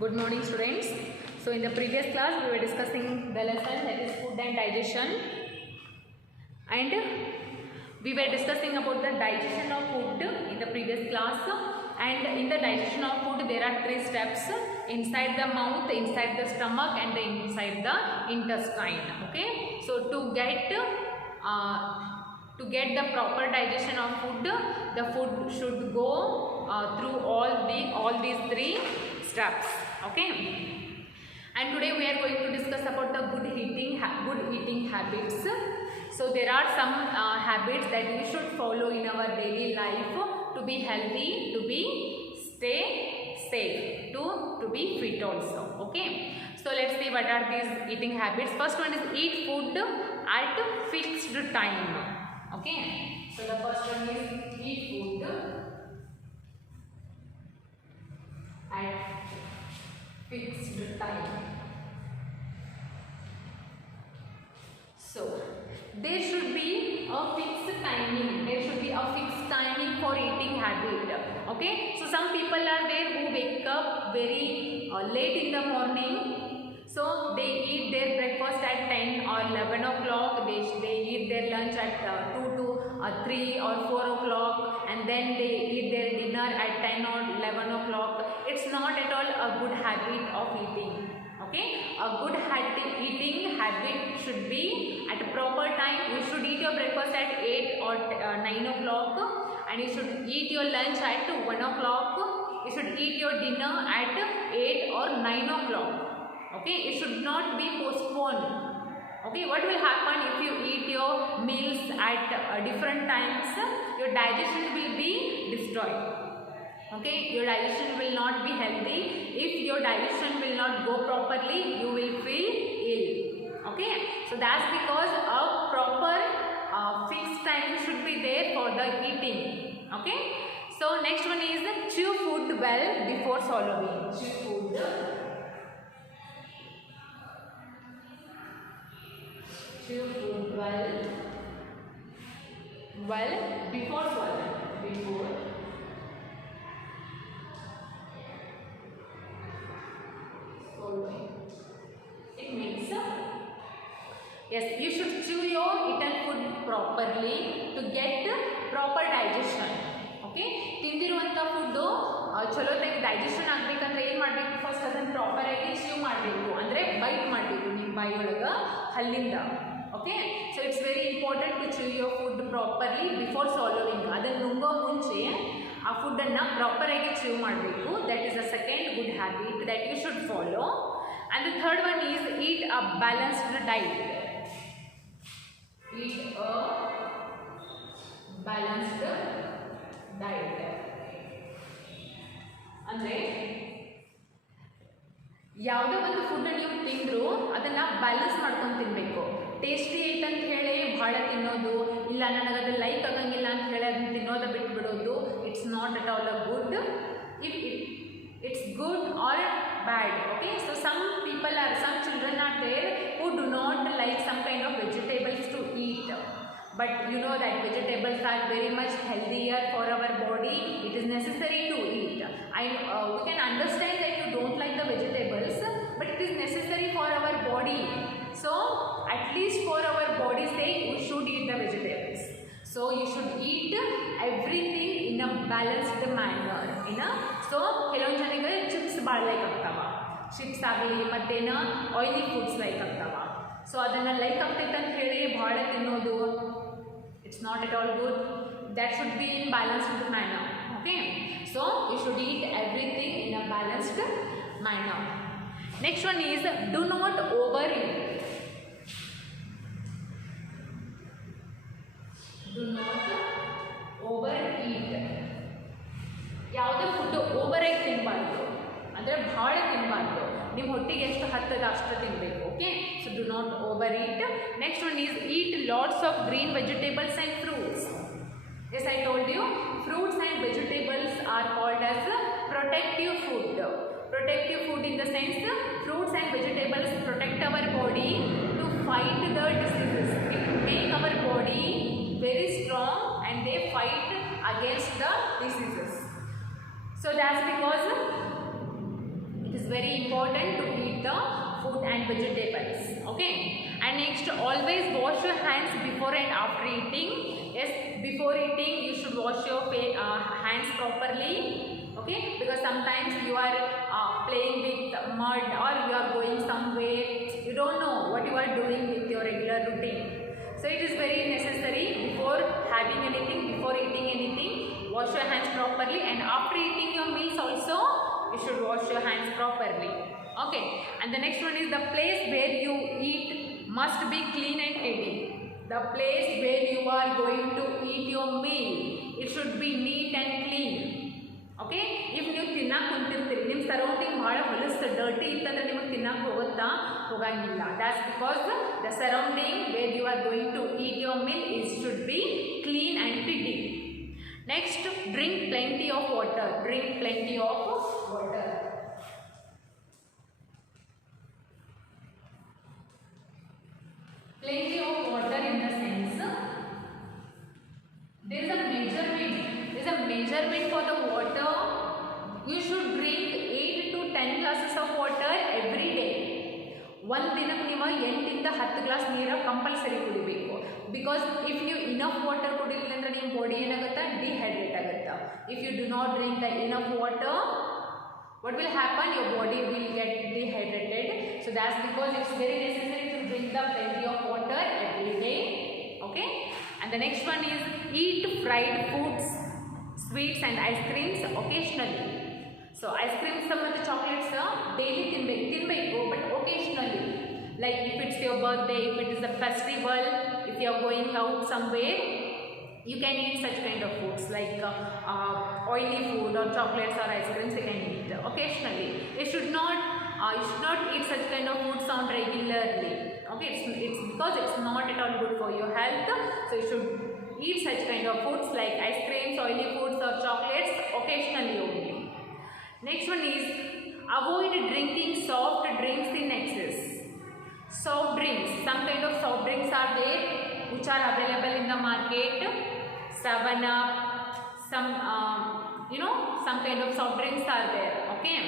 Good morning, students. So in the previous class we were discussing the lesson that is food and digestion, and we were discussing about the digestion of food in the previous class. And in the digestion of food there are three steps: inside the mouth, inside the stomach, and inside the intestine. Okay, so to get the proper digestion of food, the food should go through all these three steps. Okay, and today we are going to discuss about the good eating habits. So there are some habits that we should follow in our daily life to be healthy, to be stay safe, to be fit also. Okay, so let's see what are these eating habits. First one is eat food at fixed time. Okay, so the first one is eat food at fixed time. So there should be a fixed timing. There should be a fixed timing for eating habit. Okay, so some people are there who wake up very late in the morning. So they eat their breakfast at 10 or 11 o'clock. They eat their lunch at 2 to 3 or 4 o'clock, and then they eat their dinner at 10 or 11 o'clock. It's not at all a good habit of eating. Okay, a good eating habit should be at a proper time. You should eat your breakfast at 8 or 9 o'clock, and you should eat your lunch at 1 o'clock. You should eat your dinner at 8 or 9 o'clock. Okay, it should not be postponed. Okay, what will happen if you eat your meals at different times? Your digestion will be destroyed. Okay, your digestion will not be healthy. If your digestion will not go properly, you will feel ill. Okay, so that's because a proper fixed time should be there for the eating. Okay, so next one is chew food well before swallowing. Chew food well before swallowing. It means yes, you should chew your eaten food properly to get proper digestion. Okay, ತಿಂದಿರುವಂತ food ಚಲೋತಾಗಿ digestion ಆಗಬೇಕಂದ್ರೆ ಏನು ಮಾಡಬೇಕು? First ಅದನ್ನು proper ಆಗಿ chew ಮಾಡಬೇಕು, ಅಂದರೆ bite ಮಾಡಬೇಕು ನಿಮ್ಮ ಬಾಯಿಯೊಳಗೆ ಹಲ್ಲಿಂದ. Okay, so it's very important to chew your food properly before swallowing. ಅದನ್ನು ನುಂಗೋ ಮುಂಚೆ ಆ ಫುಡ್ಡನ್ನು ಪ್ರಾಪರಾಗಿ ಚ್ಯೂ ಮಾಡಬೇಕು. That is the second good habit that you should follow. And the third one is eat a balanced diet. Eat a balanced diet. ಅಂದರೆ ಯಾವುದೋ ಒಂದು ಫುಡ್ ನೀವು ತಿಂದರೂ ಅದನ್ನು ಬ್ಯಾಲೆನ್ಸ್ ಮಾಡ್ಕೊಂಡು ತಿನ್ನಬೇಕು. ಟೇಸ್ಟಿ ಐತೆ ಅಂತ ಹೇಳಿ ಭಾಳ ತಿನ್ನೋದು, ಇಲ್ಲ ನನಗದು ಲೈಕ್ ಆಗಂಗಿಲ್ಲ ಅಂತ ಹೇಳಿ ಅದನ್ನು ತಿನ್ನೋದು ಬಿಟ್ಬಿಡೋದು, it's not at all a good. It's good or bad. Okay, so some children are there who do not like some kind of vegetables to eat, but you know that vegetables are very much healthier for our body. It is necessary to eat. We can understand that you don't like the vegetables, but it is necessary for our body. So at least for our body's sake we should eat the vegetables. So you should eat everything in a balanced manner. So ಕೆಲವೊಂದು ಜನಕ್ಕೆ chips ಭಾಳ like ಆಗ್ತಾವ, chips ಆಗಲಿ ಮತ್ತೇನು oily foods like ಆಗ್ತಾವ. So ಅದನ್ನು like ಆಗ್ತೈತೆ ಅಂತ ಹೇಳಿ ಭಾಳ ತಿನ್ನೋದು, it's not at all good. That should be in balanced manner. Okay, so you should eat everything in a balanced manner. Next one is do not over eat. Do not over eat. ಯಾವುದೇ food ಓವರಾಗಿ ತಿನ್ನಬಾರ್ದು, ಅಂದರೆ ಭಾಳ ತಿನ್ನಬಾರ್ದು. ನಿಮ್ಮ ಹೊಟ್ಟಿಗೆ ಎಷ್ಟು ಹತ್ತದ ಅಷ್ಟು ತಿನ್ನಬೇಕು. Okay, so do not over eat. Next one is eat lots of green vegetables and fruits. Yes, I told you, fruits and vegetables are called as protective food. Protective food in the sense fruits and vegetables protect our body to fight the diseases. It make our body very strong and they fight against the diseases. So that's because it is very important to eat the food and vegetables. Okay, and next, always wash your hands before and after eating. Yes, before eating you should wash your hands properly. Okay, because sometimes you are playing with mud or you are going somewhere, you don't know what you are doing with your regular routine. So it is very necessary, before having anything, before eating anything, wash your hands properly, and after eating your meals also you should wash your hands properly. Okay, and the next one is the place where you eat must be clean and tidy. The place where you are going to eat your meal, it should be neat and clean. Okay, if ನೀವು ತಿನ್ನಕ್ಕೆ ಕುಂತಿರ್ತೀರಿ, ನಿಮ್ಮ surrounding ಭಾಳ ಹೊಲಸು dirty ಇತ್ತಂದ್ರೆ ನಿಮಗೆ ತಿನ್ನಕ್ಕೆ ಹೋಗಂಗಿಲ್ಲ. That's because the surrounding where you are going to eat your meal is should be clean and tidy. Next, drink plenty of water. Drink plenty of water. Plenty of water in the sense, there is a measurement for the water. You should drink 8 to 10 glasses of water every day. ಒಂದು ದಿನಕ್ಕೆ ನೀವು 8 ಇಂದ 10 glass ನೀರು compulsory ಕುಡಿಬೇಕು. Because if ನೀವು enough water ಕುಡಿಲಿಲ್ಲ ಅಂದ್ರೆ ನಿಮ್ಮ ಬಾಡಿ ಏನಾಗುತ್ತೆ, ಡಿಹೈಡ್ರೇಟ್ ಆಗುತ್ತೆ. If you do not drink the enough water, what will happen, your body will get dehydrated. So that's because it's very necessary to drink the plenty of water every day. Okay, and the next one is eat fried foods, sweets and ice creams occasionally. So ice creams and chocolates daily tinbeku, but occasionally, like if it's your birthday, if it is a festival, if you are going out somewhere, you can eat such kind of foods like oily food or chocolates or ice creams. You can eat occasionally. You should not eat such kind of foods on regularly. Okay, it's because it's not at all good for your health. So you should eat such kind of foods like ice creams, oily foods or chocolates occasionally only. Next one is avoid drinking soft drinks in excess. Soft drinks, some kind of soft drinks are there which are available in the market. 7-Up, some some kind of soft drinks are there. Okay,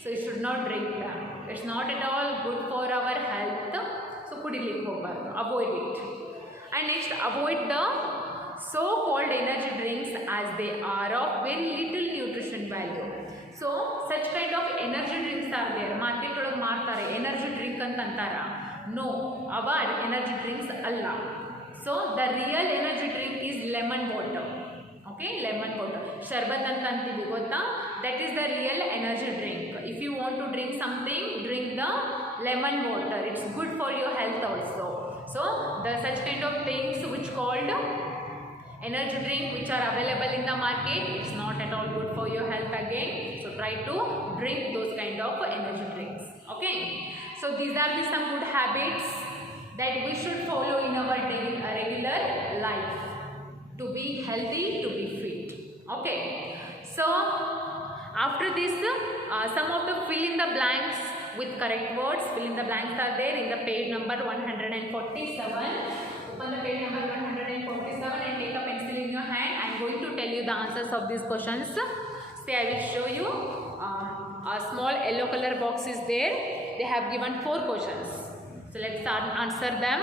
so you should not drink them. It's not at all good for our health. So kudilikke hogbaaru, avoid it. And next, avoid the so called energy drinks as they are of very little nutrition value. So such kind of energy drinks are there. Market ಒಳಗೆ ಮಾರ್ತಾರೆ energy drink ಅಂತ ಅಂತಾರ. No, our energy drinks ಅಲ್ಲ. So the real energy drink is lemon water. Okay, lemon water. Sharbat anta antivi gotta. That is the real energy drink. If you want to drink something, drink the lemon water. It's good for your health also. So the such kind of things which called energy drink which are available in the market, it's not at all good for your health again. So try to drink those kind of energy drinks. Okay, so these are the some good habits that we should follow in our daily regular life to be healthy, to be fit. Okay, so after this some of the fill in the blanks with correct words. Fill in the blanks are there in the page number 147. Open the page number 147 and take a pencil in your hand. I am going to tell you the answers of these questions. Say I will show you a small yellow color box is there. They have given 4 questions. So let's start answer them.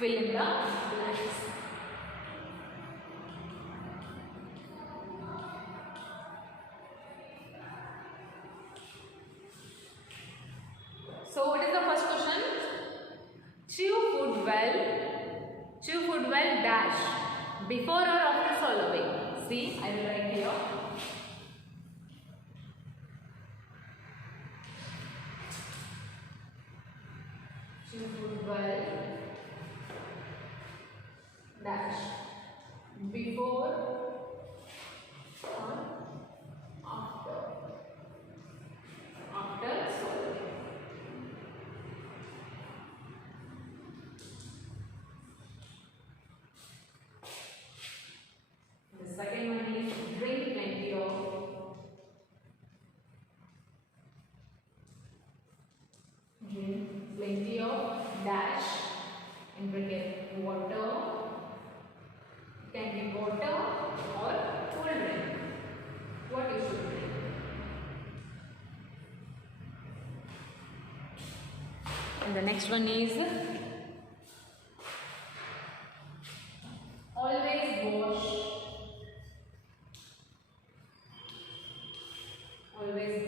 Fill in the blanks. So what is the first question? Chew food well dash before or after swallowing. See, I will write here. Chew food well dash before or after swallowing. The second one is drink plenty of dash in bracket water, can be water or cold drink. What you should drink. And the next one is always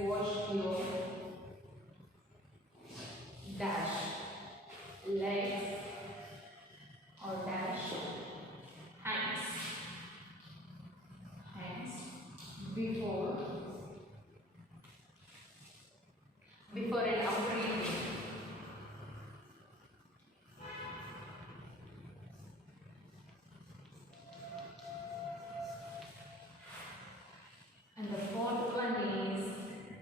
wash your dash legs or dash hands before and after eating. And the fourth one is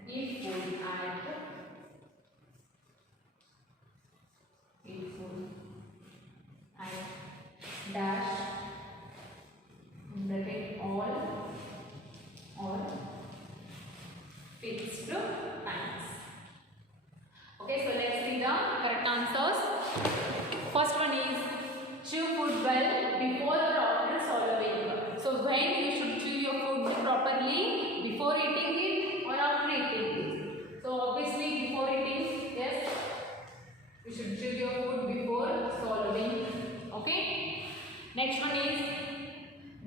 eat food at dash bracket all or fixed times. Okay, so let's see the correct answers. First one is chew food well before or after swallowing. So when you should chew your food properly, before eating it or after eating it. So obviously before eating, yes, you should chew your food before swallowing. Okay. Next one is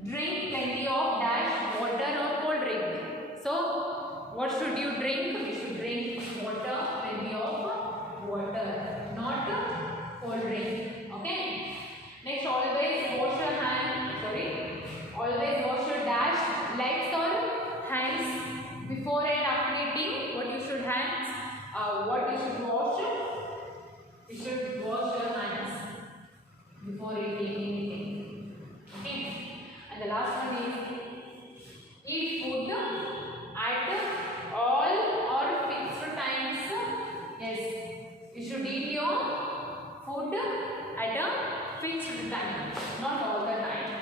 drink plenty of dash water or cold drink. So what should you drink? You should drink water, plenty of water, not cold drink. Okay. Next, always wash your always wash your dash legs or hands before and after eating. What you should wash? You should wash your hands before eating anything. Okay. And the last one is eat food at all or fixed times. Yes, you should eat your food at a fixed time, not all the time.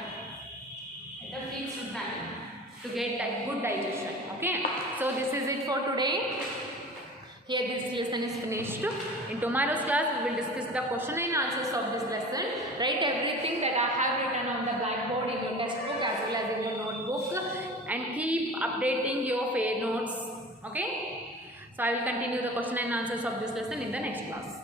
At a fixed time to get good digestion. Okay, so this is it for today. Here this lesson is finished. In tomorrow's class we will discuss the question and answers of this lesson. Write everything that I have written on the blackboard in your textbook as well as in your notebook, and keep updating your fair notes. Okay, so I will continue the question and answers of this lesson in the next class.